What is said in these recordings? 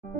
You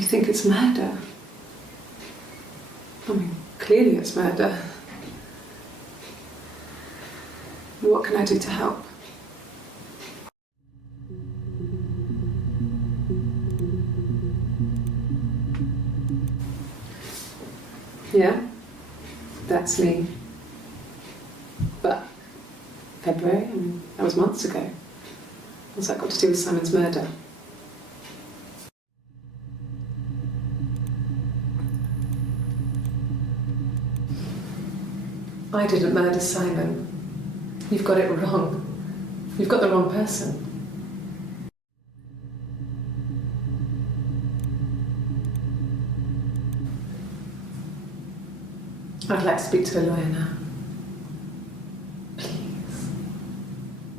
think it's murder? I mean, clearly it's murder. What can I do to help? Yeah, that's me. But February, I mean, that was months ago. What's that got to do with Simon's murder? I didn't murder Simon. You've got it wrong. You've got the wrong person. I'd like to speak to a lawyer now. Please.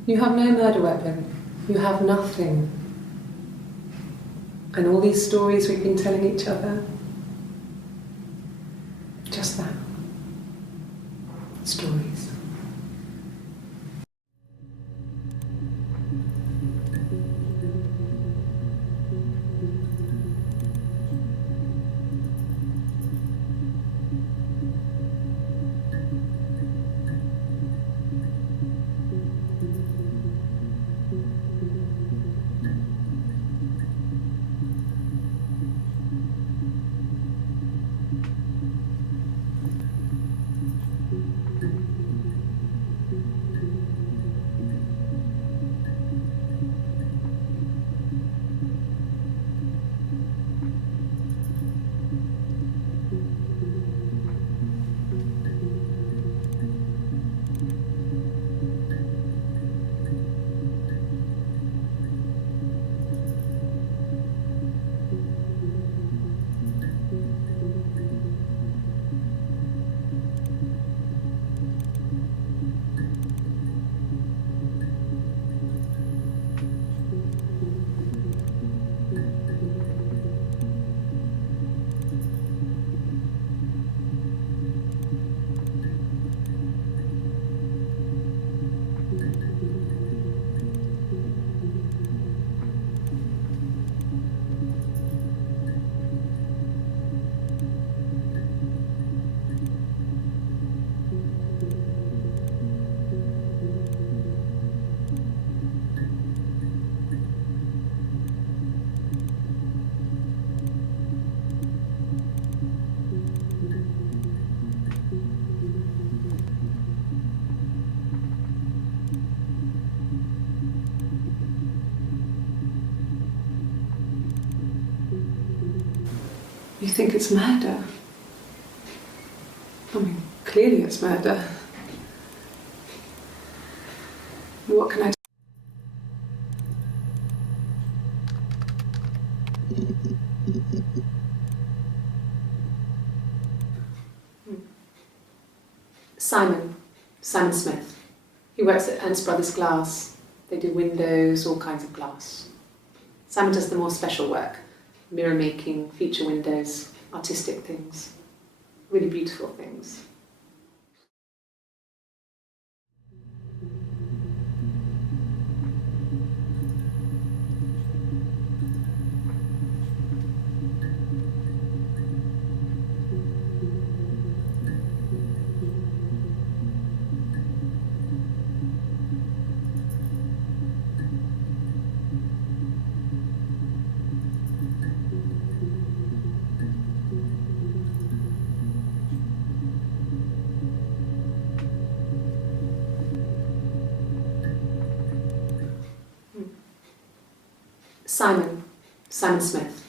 You have no murder weapon. You have nothing. And all these stories we've been telling each other, just that. Stories. You think it's murder? I mean, clearly it's murder. What can I do? Simon Smith. He works at Ernst Brothers Glass. They do windows, all kinds of glass. Simon does the more special work, mirror making, feature windows, artistic things, really beautiful things. Simon Smith.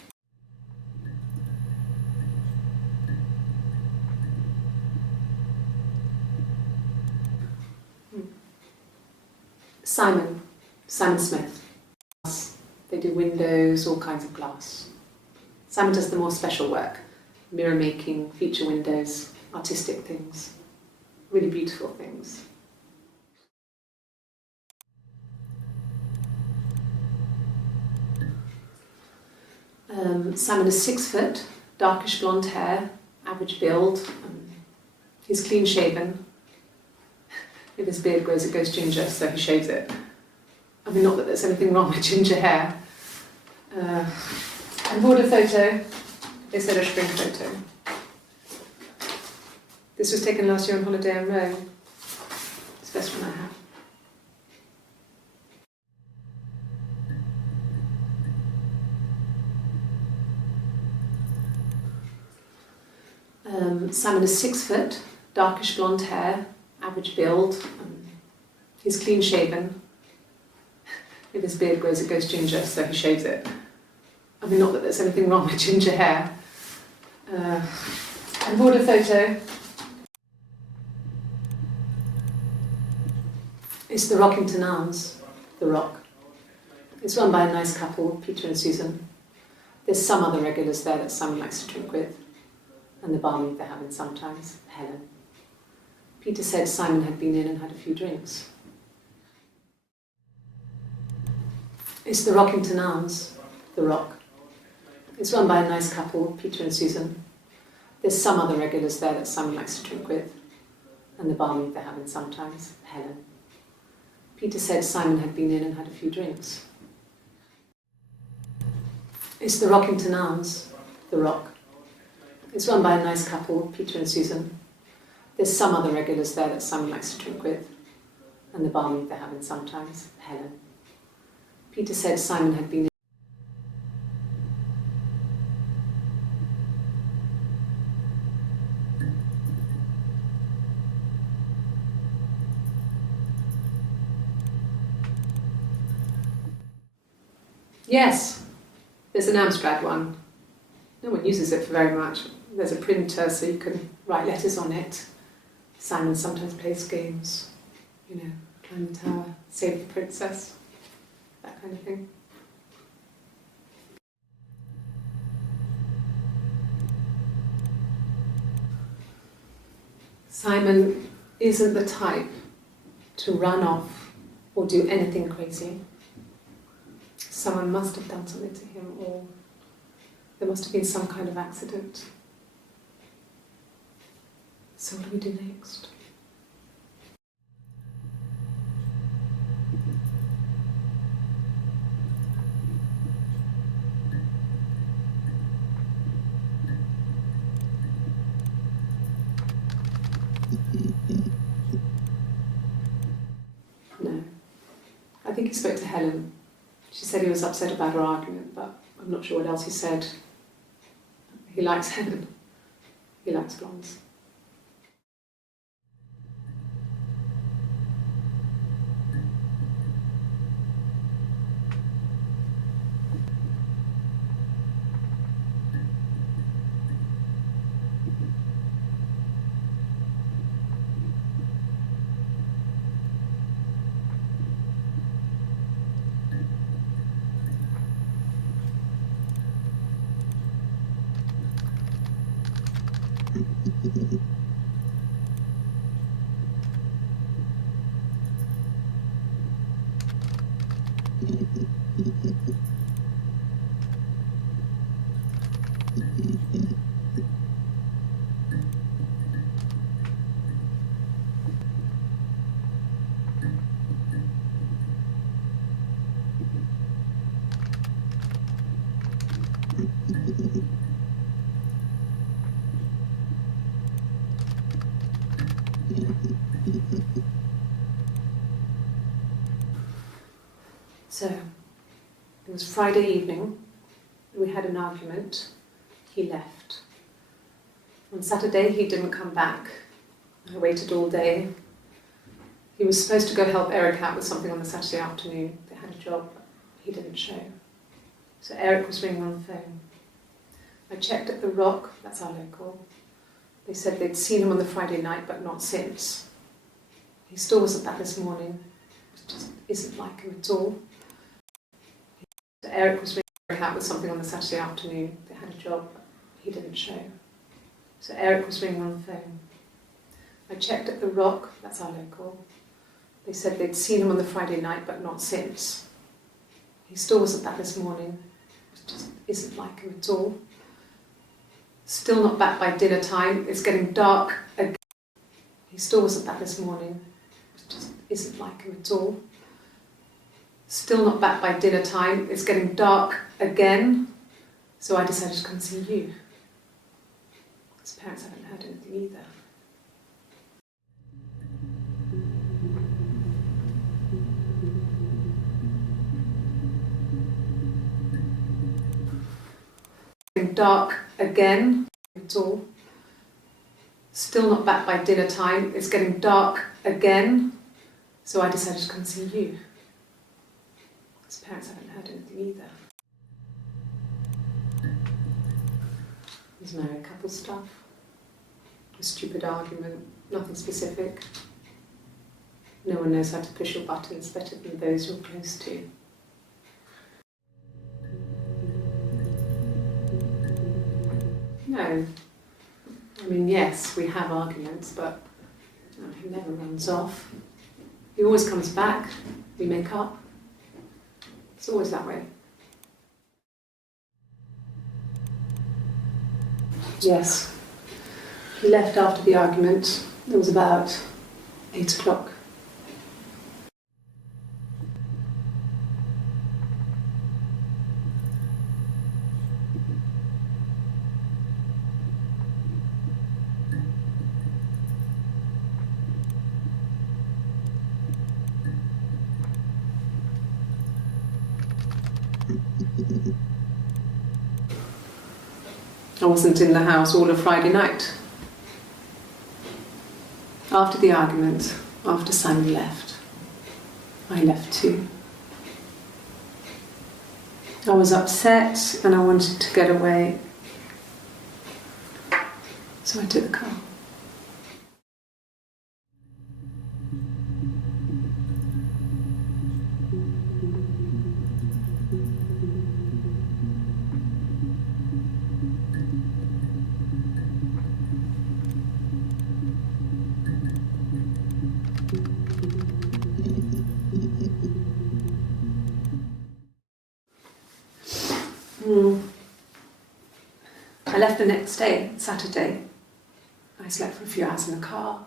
Simon Smith. They do windows, all kinds of glass. Simon does the more special work, mirror making, feature windows, artistic things, really beautiful things. Simon is 6 foot, darkish blonde hair, average build. He's clean shaven. If his beard grows, it goes ginger, so he shaves it. I mean, not that there's anything wrong with ginger hair. I bought a photo. They said a spring photo. This was taken last year on holiday in Rome. It's the best one I have. Simon is 6 foot, darkish blonde hair, average build. He's clean shaven. If his beard grows, it goes ginger, so he shaves it. I mean, not that there's anything wrong with ginger hair. I bought a photo. It's the Rockington Arms, The Rock. It's run by a nice couple, Peter and Susan. There's some other regulars there that Simon likes to drink with, and the barmaid they're having sometimes, Helen. Peter said Simon had been in and had a few drinks. It's the Rockington Arms, The Rock. It's run by a nice couple, Peter and Susan. There's some other regulars there that Simon likes to drink with, and the barmaid they're having sometimes, Helen. Peter said Simon had been in and had a few drinks. It's the Rockington Arms, The Rock. It's run by a nice couple, Peter and Susan. There's some other regulars there that Simon likes to drink with, and the barmaid they're having sometimes, Helen. Peter said Simon had been. Yes, there's an Amstrad one. No one uses it for very much. There's a printer so you can write letters on it. Simon sometimes plays games, you know, climb the tower, save the princess, that kind of thing. Simon isn't the type to run off or do anything crazy. Someone must have done something to him, or there must have been some kind of accident. So what do we do next? No. I think he spoke to Helen. She said he was upset about her argument, but I'm not sure what else he said. He likes Helen. He likes blondes. So, it was Friday evening, we had an argument, he left. On Saturday he didn't come back, I waited all day. He was supposed to go help Eric out with something on the Saturday afternoon, they had a job, he didn't show. So Eric was ringing on the phone. I checked at the Rock, that's our local. They said they'd seen him on the Friday night, but not since. He still wasn't back this morning. It just isn't like him at all. So Eric was ringing out with something on the Saturday afternoon. They had a job, but he didn't show. So Eric was ringing on the phone. I checked at the Rock, that's our local. They said they'd seen him on the Friday night, but not since. He still wasn't back this morning. It just isn't like him at all. Still not back by dinner time. It's getting dark again. He still wasn't back this morning. It just isn't like him at all. Still not back by dinner time. It's getting dark again. So I decided to come see you. His parents haven't heard anything either. Dark again at all. Still not back by dinner time. It's getting dark again. So I decided to come see you. His parents haven't heard anything either. There's married couple stuff. A stupid argument. Nothing specific. No one knows how to push your buttons better than those you're close to. No. I mean, yes, we have arguments, but he never runs off. He always comes back. We make up. It's always that way. Yes. He left after the argument. It was about 8 o'clock. I wasn't in the house all of Friday night. After the argument, after Simon left, I left too. I was upset and I wanted to get away, so I took the car. I left the next day, Saturday. I slept for a few hours in the car.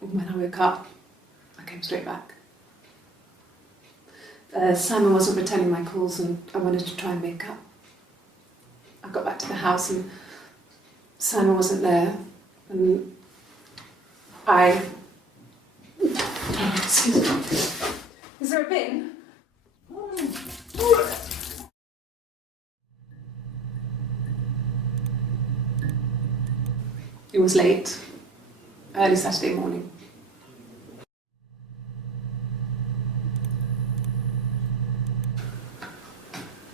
And when I woke up, I came straight back. Simon wasn't returning my calls and I wanted to try and make up. I got back to the house and Simon wasn't there. And excuse me. Is there a bin? It was late, early Saturday morning.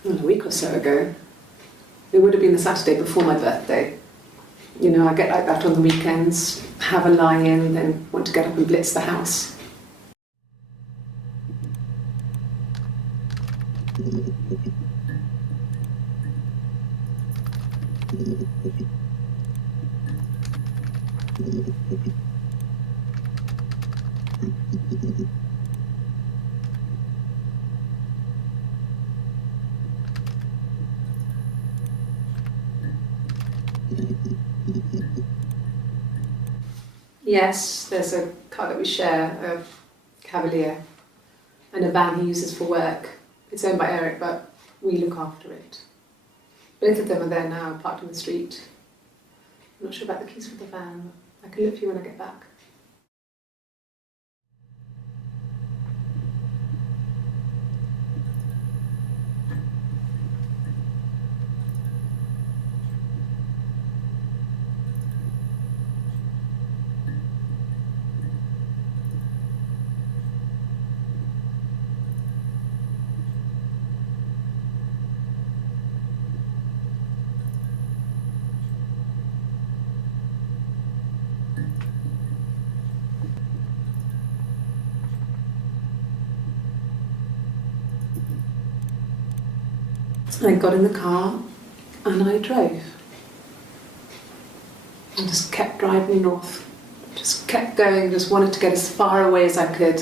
Well, a week or so ago. It would have been the Saturday before my birthday. You know, I get like that on the weekends, have a lie-in, then want to get up and blitz the house. Yes, there's a car that we share, a Cavalier, and a van he uses for work. It's owned by Eric, but we look after it. Both of them are there now, parked on the street. I'm not sure about the keys for the van. I can look for you when I get back. I got in the car and I drove. I just kept driving north. Just kept going, just wanted to get as far away as I could.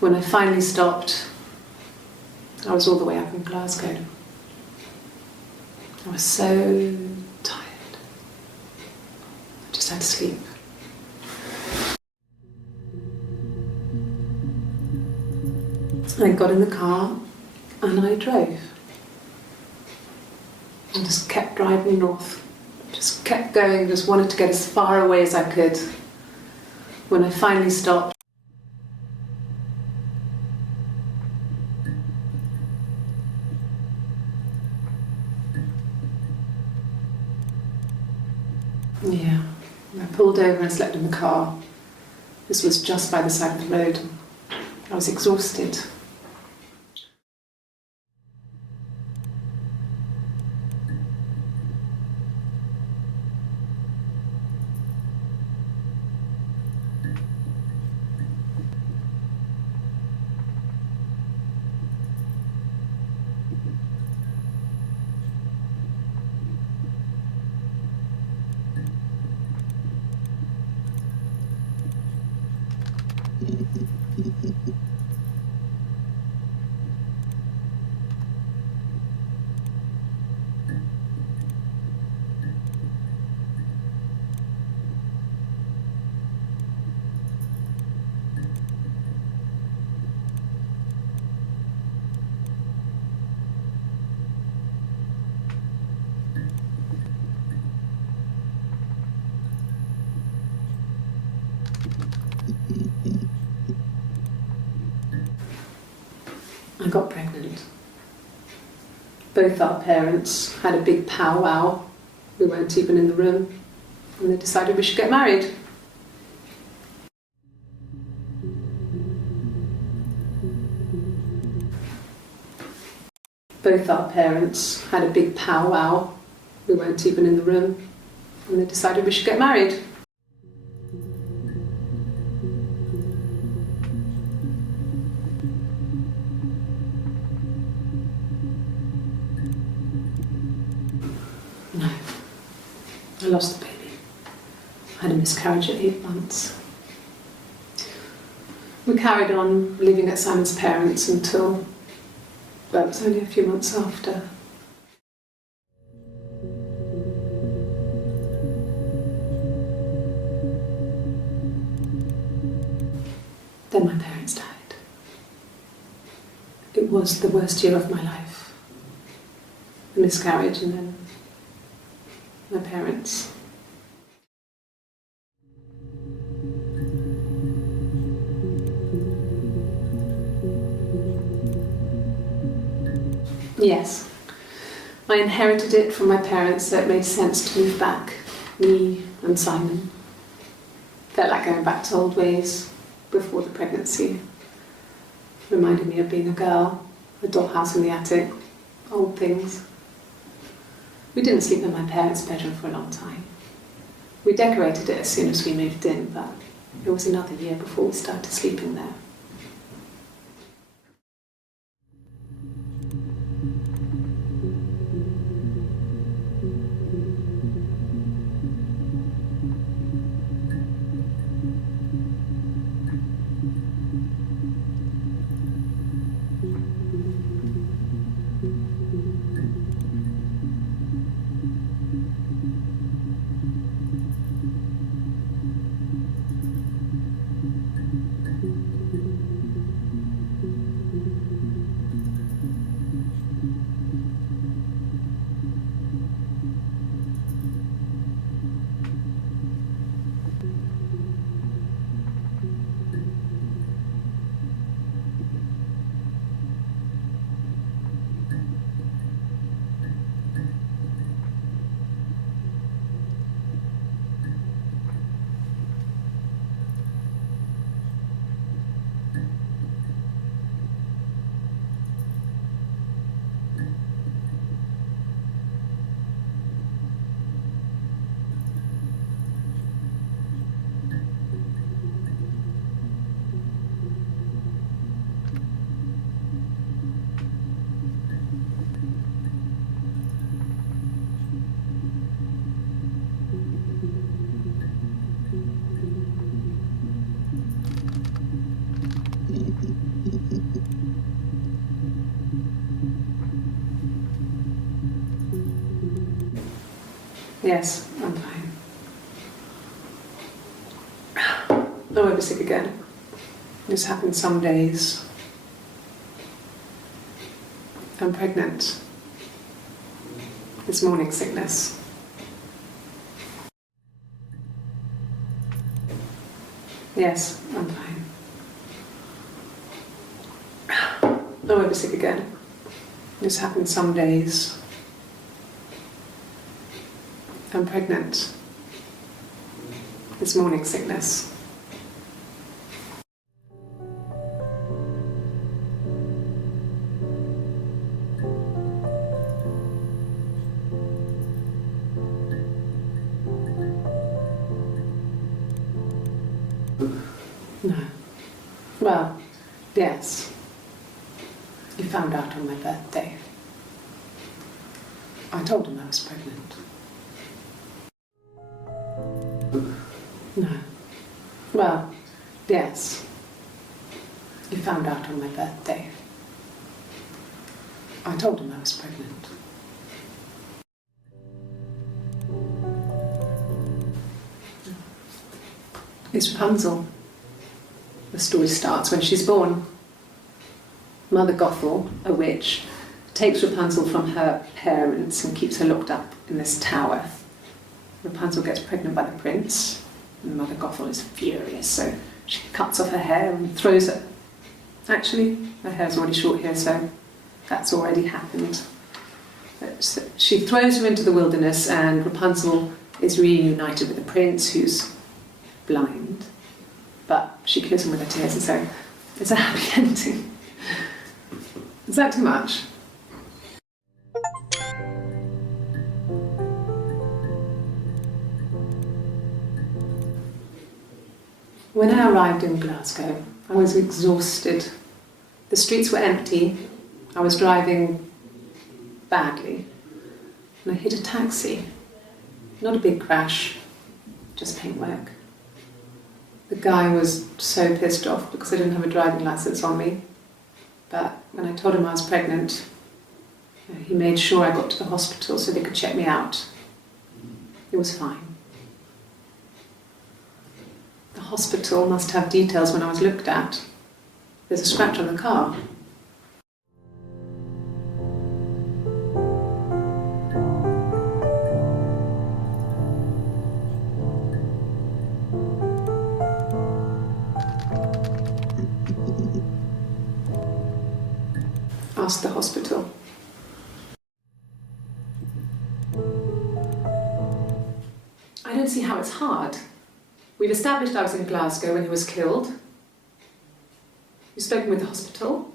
When I finally stopped, I was all the way up in Glasgow. I was so tired. I just had to sleep. I got in the car and I drove. I just kept driving north. Just kept going, just wanted to get as far away as I could. When I finally stopped, yeah, I pulled over and slept in the car. This was just by the side of the road. I was exhausted. I got pregnant. Both our parents had a big powwow. We weren't even in the room. And they decided we should get married. Both our parents had a big powwow. We weren't even in the room. And they decided we should get married. No, I lost the baby. I had a miscarriage at 8 months. We carried on living at Simon's parents until, well, it was only a few months after. Then my parents died. It was the worst year of my life. A miscarriage and then my parents. Yes, I inherited it from my parents, so it made sense to move back, me and Simon. Felt like going back to old ways before the pregnancy. Reminded me of being a girl, a dollhouse in the attic, old things. We didn't sleep in my parents' bedroom for a long time. We decorated it as soon as we moved in, but it was another year before we started sleeping there. Yes, I'm fine. I won't be sick again. This happens some days. I'm pregnant. It's morning sickness. Yes, I'm fine. I won't be sick again. This happens some days. I'm pregnant. It's morning sickness. No. Well, yes. You found out on my birthday. I told him I was pregnant. No. Well, yes. You found out on my birthday. I told him I was pregnant. It's Rapunzel. The story starts when she's born. Mother Gothel, a witch, takes Rapunzel from her parents and keeps her locked up in this tower. Rapunzel gets pregnant by the prince, and Mother Gothel is furious, so she cuts off her hair and throws it. Actually, her hair's already short here, so that's already happened. So she throws her into the wilderness, and Rapunzel is reunited with the prince, who's blind, but she kills him with her tears, and so it's a happy ending. Is that too much? When I arrived in Glasgow, I was exhausted. The streets were empty. I was driving badly, and I hit a taxi. Not a big crash, just paintwork. The guy was so pissed off because I didn't have a driving license on me. But when I told him I was pregnant, he made sure I got to the hospital so they could check me out. It was fine. The hospital must have details when I was looked at. There's a scratch on the car. Ask the hospital. I don't see how it's hard. We've established I was in Glasgow when he was killed. You've spoken with the hospital.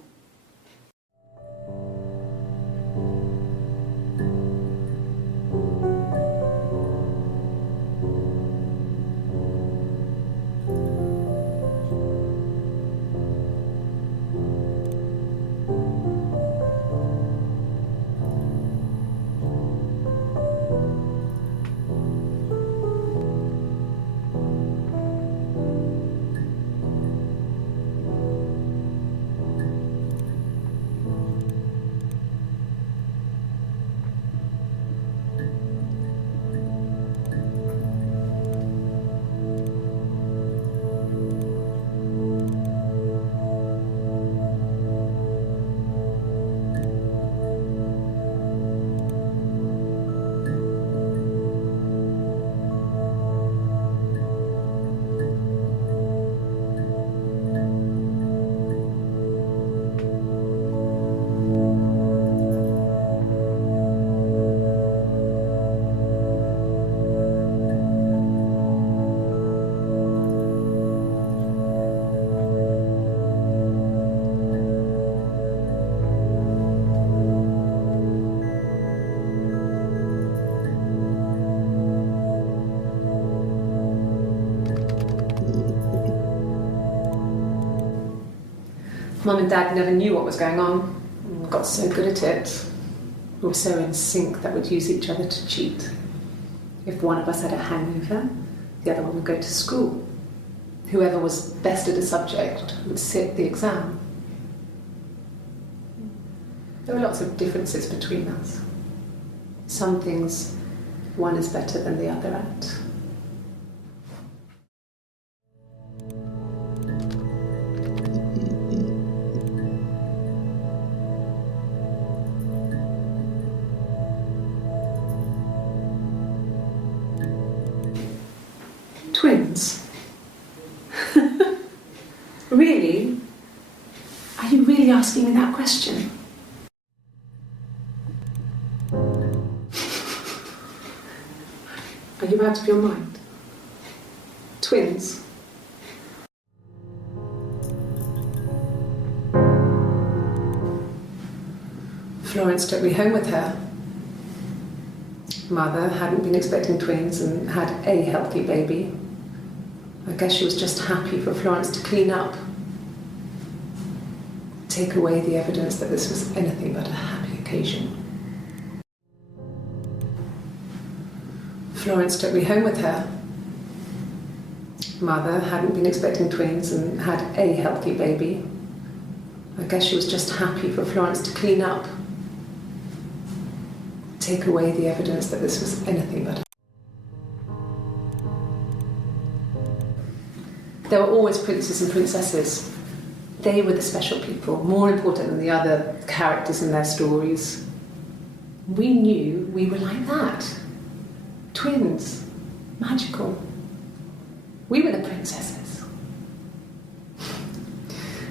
Mum and Dad never knew what was going on and got so good at it. We were so in sync that we'd use each other to cheat. If one of us had a hangover, the other one would go to school. Whoever was best at a subject would sit the exam. There were lots of differences between us. Some things one is better than the other at. Twins? Really? Are you really asking me that question? Are you out of your mind? Twins? Florence took me home with her. Mother hadn't been expecting twins and had a healthy baby. I guess she was just happy for Florence to clean up. Take away the evidence that this was anything but a happy occasion. Florence took me home with her. Mother hadn't been expecting twins and had a healthy baby. I guess she was just happy for Florence to clean up. Take away the evidence that this was anything but a... There were always princes and princesses. They were the special people, more important than the other characters in their stories. We knew we were like that. Twins. Magical. We were the princesses.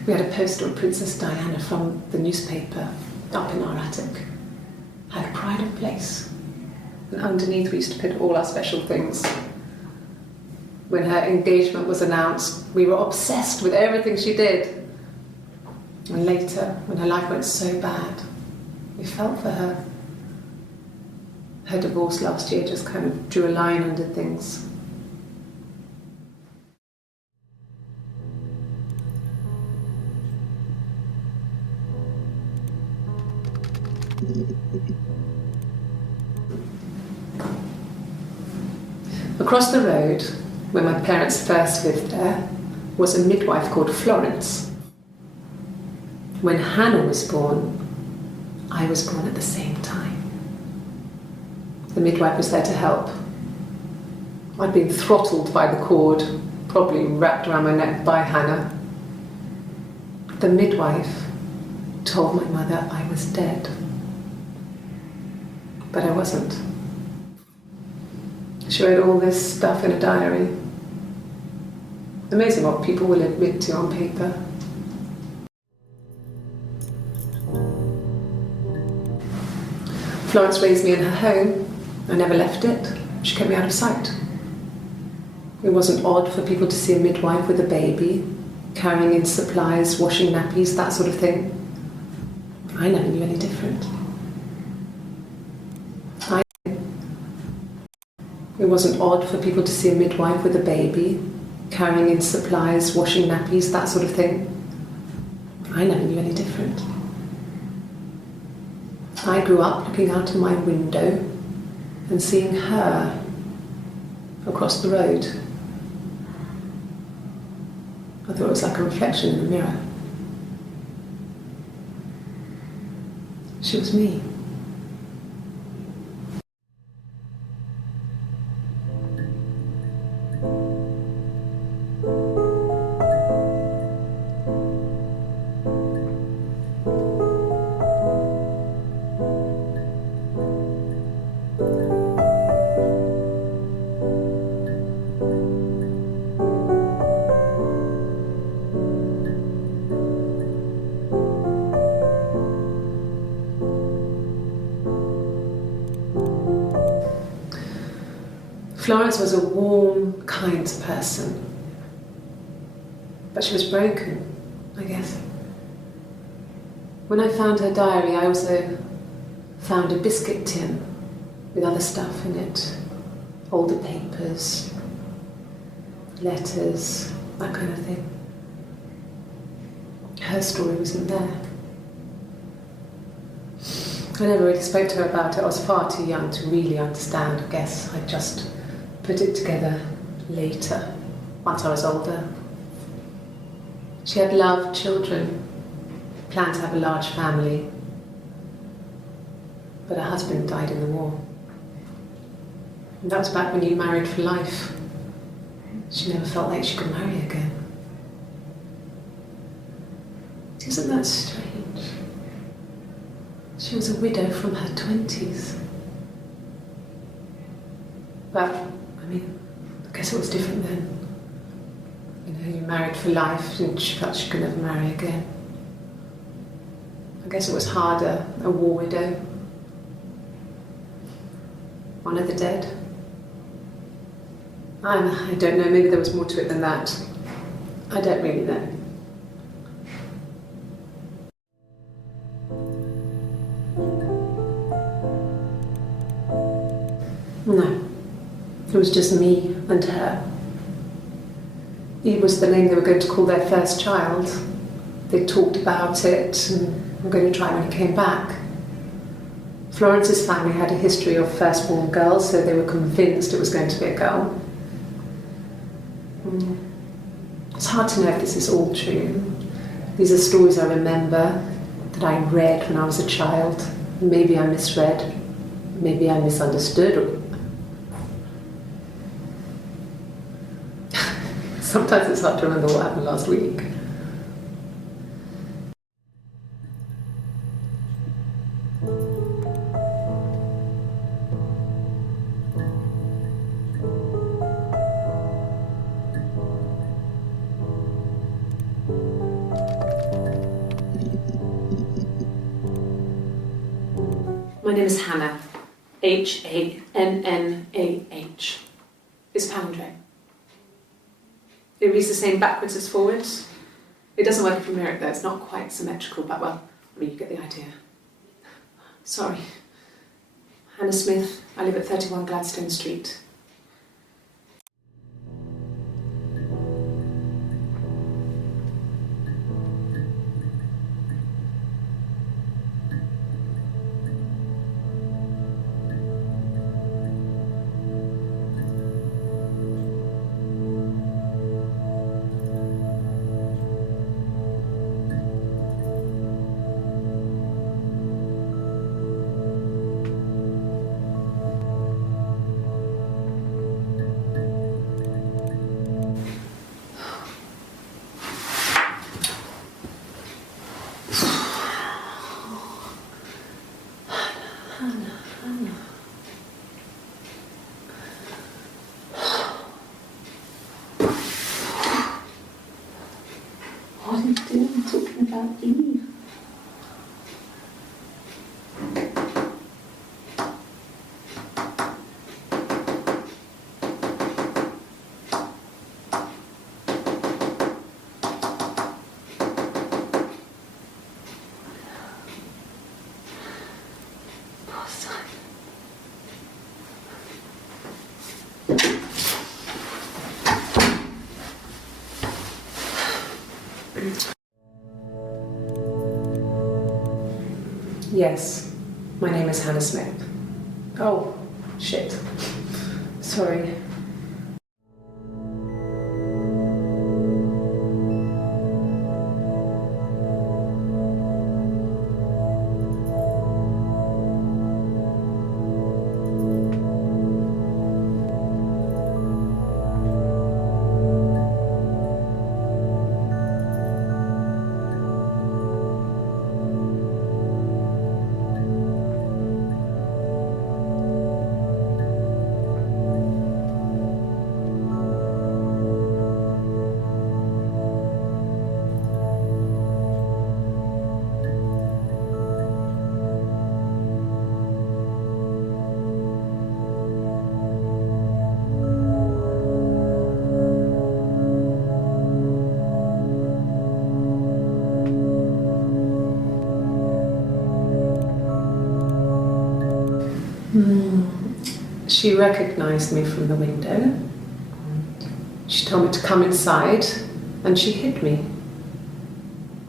We had a poster of Princess Diana from the newspaper up in our attic. Had pride of place. And underneath we used to put all our special things. When her engagement was announced, we were obsessed with everything she did. And later, when her life went so bad, we felt for her. Her divorce last year just kind of drew a line under things. Across the road, where my parents first lived there, was a midwife called Florence. When Hannah was born, I was born at the same time. The midwife was there to help. I'd been throttled by the cord, probably wrapped around my neck by Hannah. The midwife told my mother I was dead. But I wasn't. She wrote all this stuff in a diary. Amazing what people will admit to on paper. Florence raised me in her home. I never left it. She kept me out of sight. It wasn't odd for people to see a midwife with a baby, carrying in supplies, washing nappies, that sort of thing. I never knew any different. It wasn't odd for people to see a midwife with a baby, carrying in supplies, washing nappies, that sort of thing. I never knew any different. I grew up looking out of my window and seeing her across the road. I thought it was like a reflection in the mirror. She was me. Florence was a warm, kind person, but she was broken, I guess. When I found her diary, I also found a biscuit tin with other stuff in it, older papers, letters, that kind of thing. Her story wasn't there. I never really spoke to her about it. I was far too young to really understand, I guess. I just put it together later, once I was older. She had loved children, planned to have a large family, but her husband died in the war. And that was back when you married for life. She never felt like she could marry again. Isn't that strange? She was a widow from her 20s. But, I mean, I guess it was different then. You know, you married for life and she felt she could never marry again. I guess it was harder, a war widow. One of the dead. I don't know, maybe there was more to it than that. I don't really know. No, it was just me and her. Eve was the name they were going to call their first child. They talked about it and were going to try when he came back. Florence's family had a history of firstborn girls, so they were convinced it was going to be a girl. It's hard to know if this is all true. These are stories I remember, that I read when I was a child. Maybe I misread, maybe I misunderstood. Sometimes it's hard to remember what happened last week. My name is Hannah, Hannah. It's a palindrome. It reads the same backwards as forwards. It doesn't work if you mirror it though, it's not quite symmetrical, but well, I mean, you get the idea. Sorry. Hannah Smith, I live at 31 Gladstone Street. What are you doing talking about Eve? Poor son. Yes, my name is Hannah Smith. Oh, shit. Sorry. She recognised me from the window. She told me to come inside and she hid me.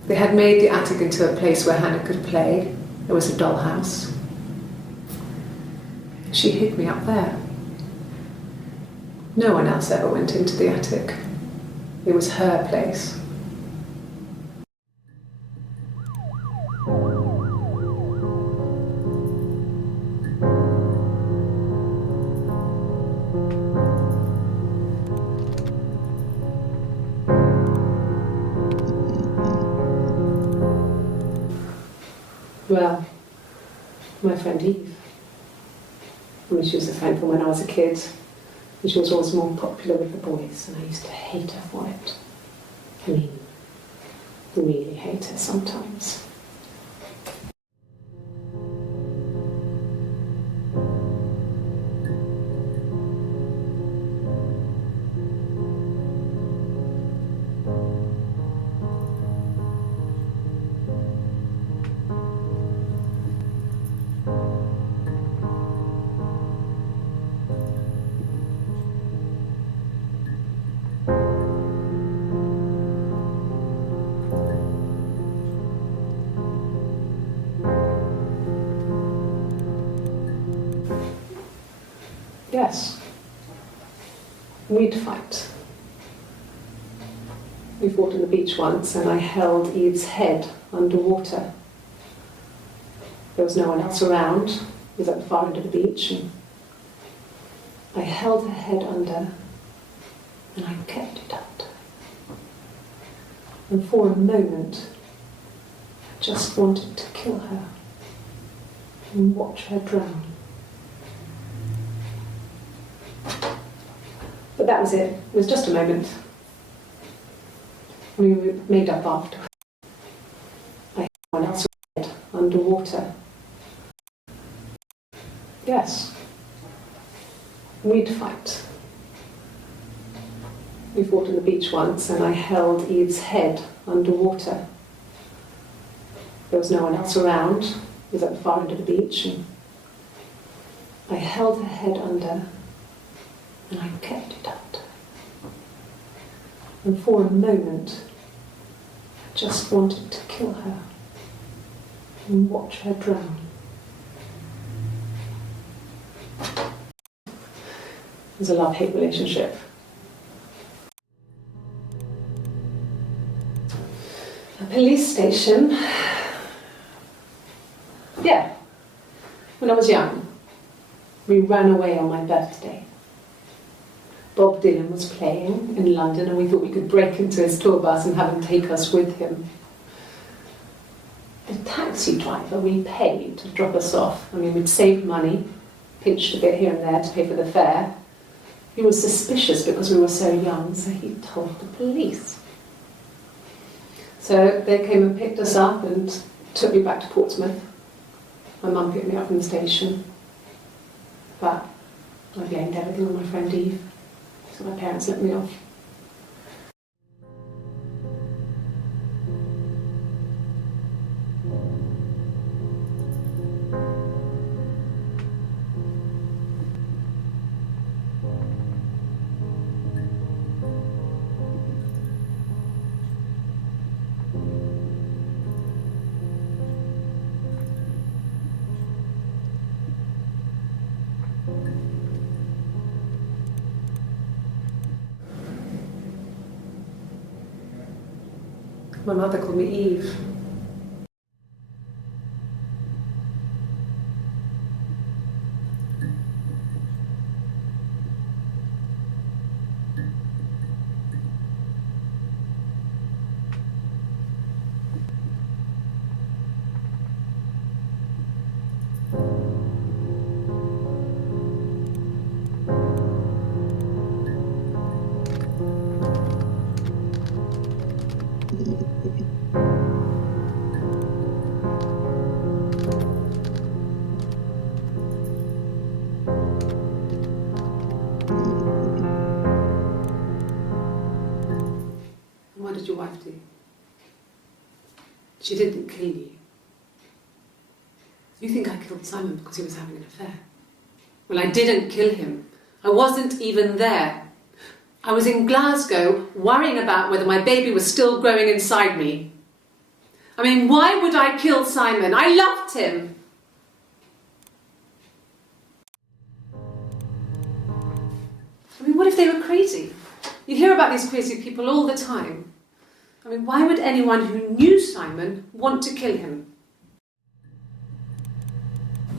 They had made the attic into a place where Hannah could play. There was a dollhouse. She hid me up there. No one else ever went into the attic. It was her place. Well, my friend Eve. I mean, she was a friend from when I was a kid, and she was always more popular with the boys, and I used to hate her for it. I mean, really hate her sometimes. Yes, we'd fight. We fought on the beach once, and I held Eve's head underwater. There was no one else around. It was at the far end of the beach, and I held her head under, and I kept it under. And for a moment, I just wanted to kill her and watch her drown. But that was it. It was just a moment. We were made up after. I had someone else underwater. Yes, we'd fight. We fought on the beach once, and I held Eve's head underwater. There was no one else around. It was at the far end of the beach, and I held her head under, and I kept it under. And for a moment, I just wanted to kill her and watch her drown. It was a love-hate relationship. A police station. Yeah, when I was young, we ran away on my birthday. Bob Dylan was playing in London, and we thought we could break into his tour bus and have him take us with him. The taxi driver we paid to drop us off, I mean, we'd saved money, pinched a bit here and there to pay for the fare. He was suspicious because we were so young, so he told the police. So they came and picked us up and took me back to Portsmouth. My mum picked me up from the station, but I blamed everything on my friend Eve. So my parents let me off. My mother called me Eve. What did your wife do? She didn't kill you. You think I killed Simon because he was having an affair? Well, I didn't kill him. I wasn't even there. I was in Glasgow worrying about whether my baby was still growing inside me. I mean, why would I kill Simon? I loved him. I mean, what if they were crazy? You hear about these crazy people all the time. I mean, why would anyone who knew Simon want to kill him?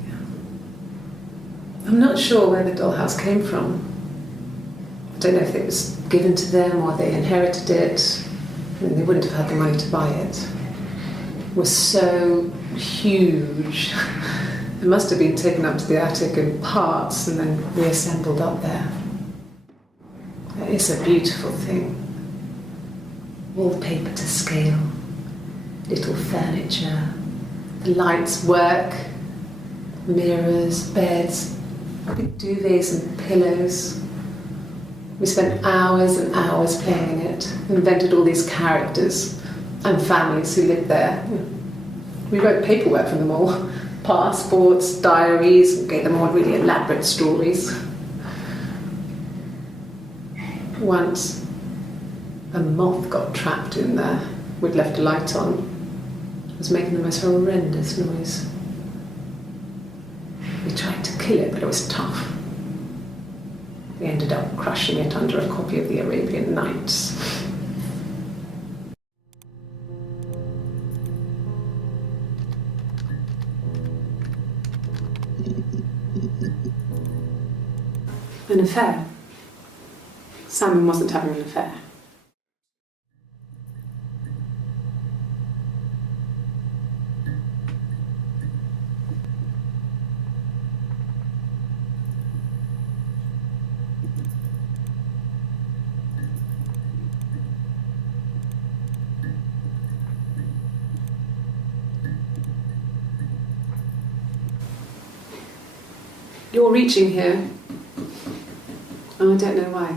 Yeah. I'm not sure where the dollhouse came from. I don't know if it was given to them or they inherited it. I mean, they wouldn't have had the money to buy it. It was so huge. It must have been taken up to the attic in parts and then reassembled up there. It's a beautiful thing. Wallpaper to scale, little furniture, the lights work, mirrors, beds, big duvets and pillows. We spent hours and hours playing in it, invented all these characters and families who lived there. We wrote paperwork for them all, passports, diaries, and gave them all really elaborate stories. Once, a moth got trapped in there. We'd left a light on. It was making the most horrendous noise. We tried to kill it, but it was tough. We ended up crushing it under a copy of the Arabian Nights. An affair. Simon wasn't having an affair. You're reaching here. Oh, I don't know why.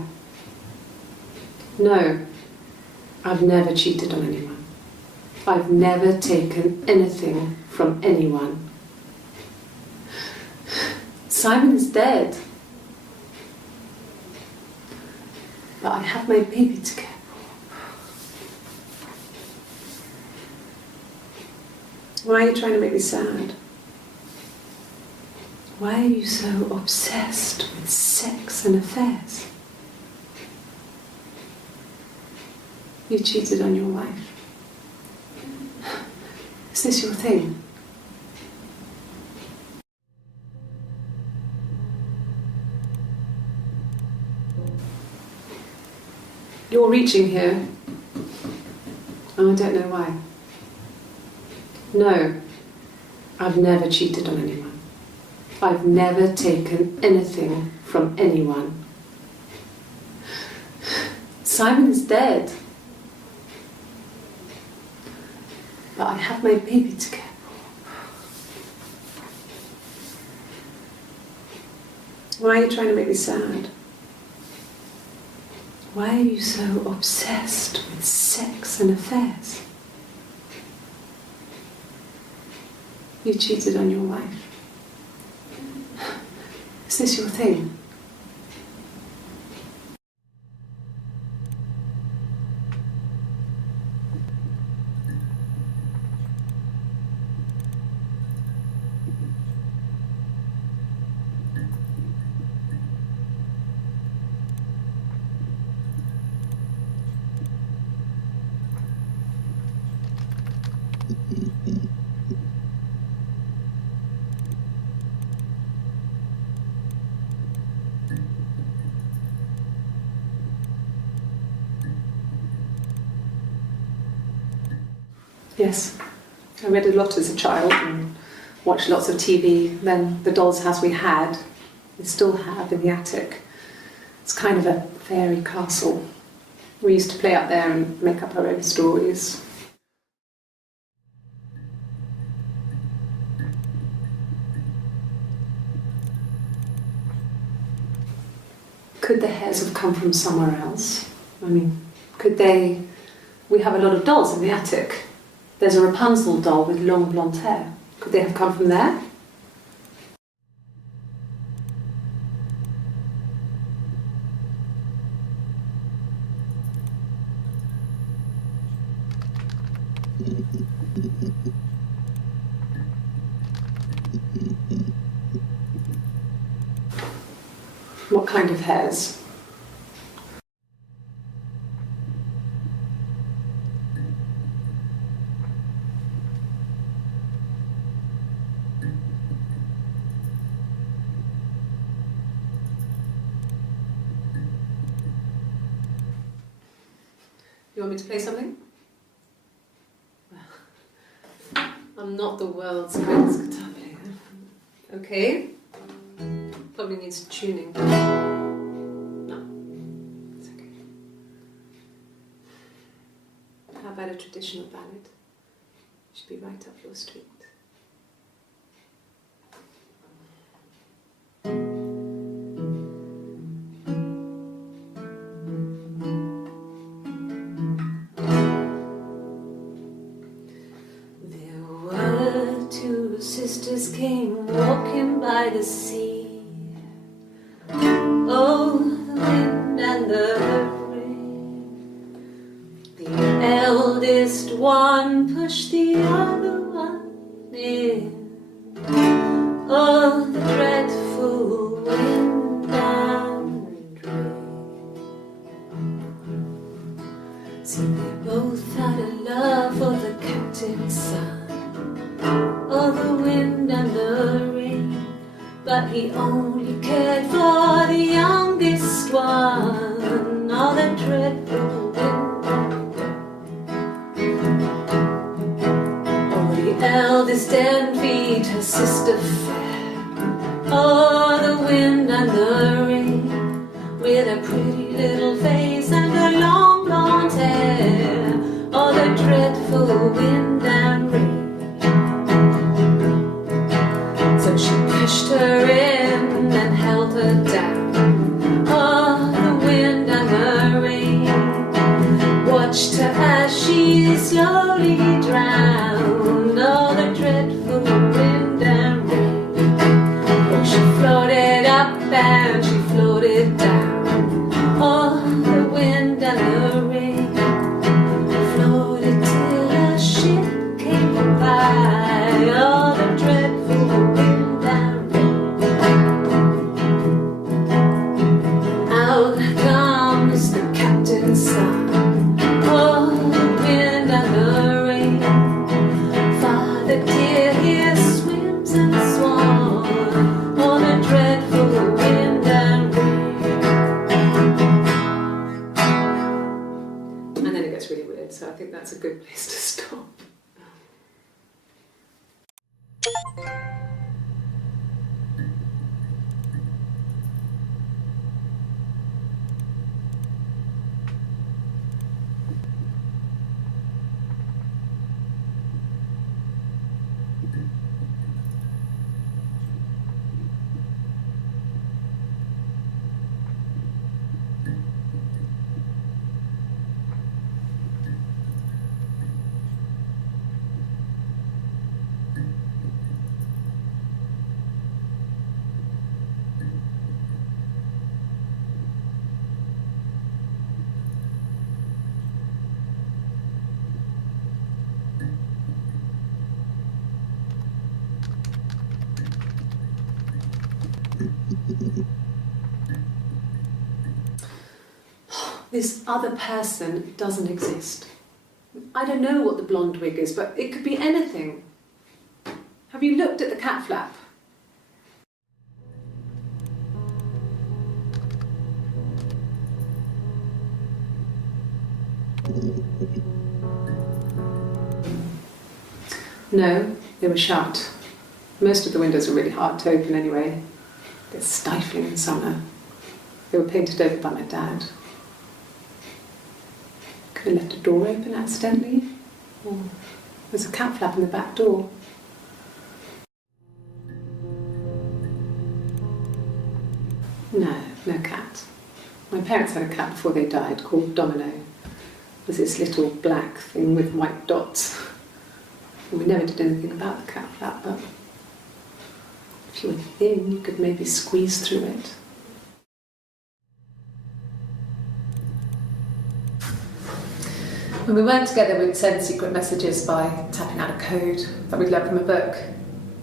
No, I've never cheated on anyone. I've never taken anything from anyone. Simon is dead. But I have my baby to care for. Why are you trying to make me sad? Why are you so obsessed with sex and affairs? You cheated on your wife. Is this your thing? You're reaching here. Oh, I don't know why. No, I've never cheated on anyone. I've never taken anything from anyone. Simon is dead. But I have my baby to care for. Why are you trying to make me sad? Why are you so obsessed with sex and affairs? You cheated on your wife. Is this your thing? Yes, I read a lot as a child and watched lots of TV. Then the doll's house we had, we still have in the attic. It's kind of a fairy castle. We used to play up there and make up our own stories. Could the hairs have come from somewhere else? I mean, could they... We have a lot of dolls in the attic. There's a Rapunzel doll with long blonde hair. Could they have come from there? What kind of hairs? You want me to play something? I'm I'm not the world's greatest guitar player. Okay. Probably needs tuning. No, it's okay. How about a traditional ballad? Should be right up your street. Two sisters came walking by the sea. Oh, the wind and the rain. The eldest one pushed the other one in. Oh, the dreadful wind and rain. See, they both had a love for the captain's son. Oh, the wind and the rain, but he only cared for the youngest one. Oh, the dreadful wind and rain. Oh, the eldest envied her sister fair. Oh, the wind and the rain, with a pretty little face and her long blonde hair. Oh, the dreadful wind and rain. She pushed her in and held her down. Oh, the wind and the rain watched her as she slowly drowned. Oh, the dreadful wind and rain. Oh, she floated up and she floated down. Oh, the wind and the rain floated till a ship came by. Oh, the dreadful wind. Out comes the captain's son. Oh, the wind and the rain. Father dear, here swims and swan. Oh, the dreadful wind and rain. And then it gets really weird, so I think that's a good place to stop. This other person doesn't exist. I don't know what the blonde wig is, but it could be anything. Have you looked at the cat flap? No, they were shut. Most of the windows are really hard to open anyway. They're stifling in summer. They were painted over by my dad. Could have left a door open accidentally. Or there's a cat flap in the back door. No, no cat. My parents had a cat before they died called Domino. It was this little black thing with white dots. And we never did anything about the cat flap, but if you were thin, you could maybe squeeze through it. When we weren't together, we'd send secret messages by tapping out a code that we'd learned from a book,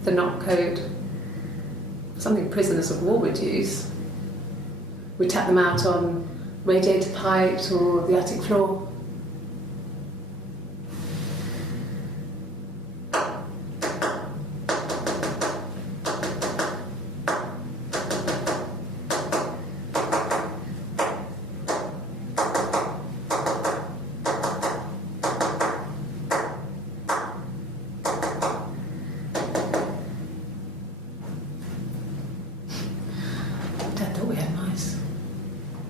the knock code. Something prisoners of war would use. We'd tap them out on radiator pipes or the attic floor.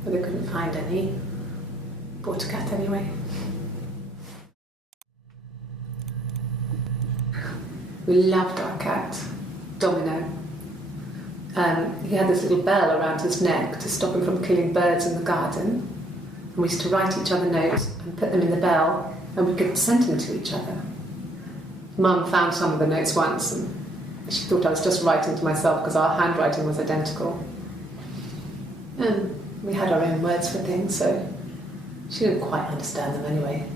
but they couldn't find any. Bought a cat anyway. We loved our cat, Domino. He had this little bell around his neck to stop him from killing birds in the garden. And we used to write each other notes and put them in the bell, and we could send them to each other. Mum found some of the notes once, and she thought I was just writing to myself because our handwriting was identical. And we had our own words for things, so she didn't quite understand them anyway.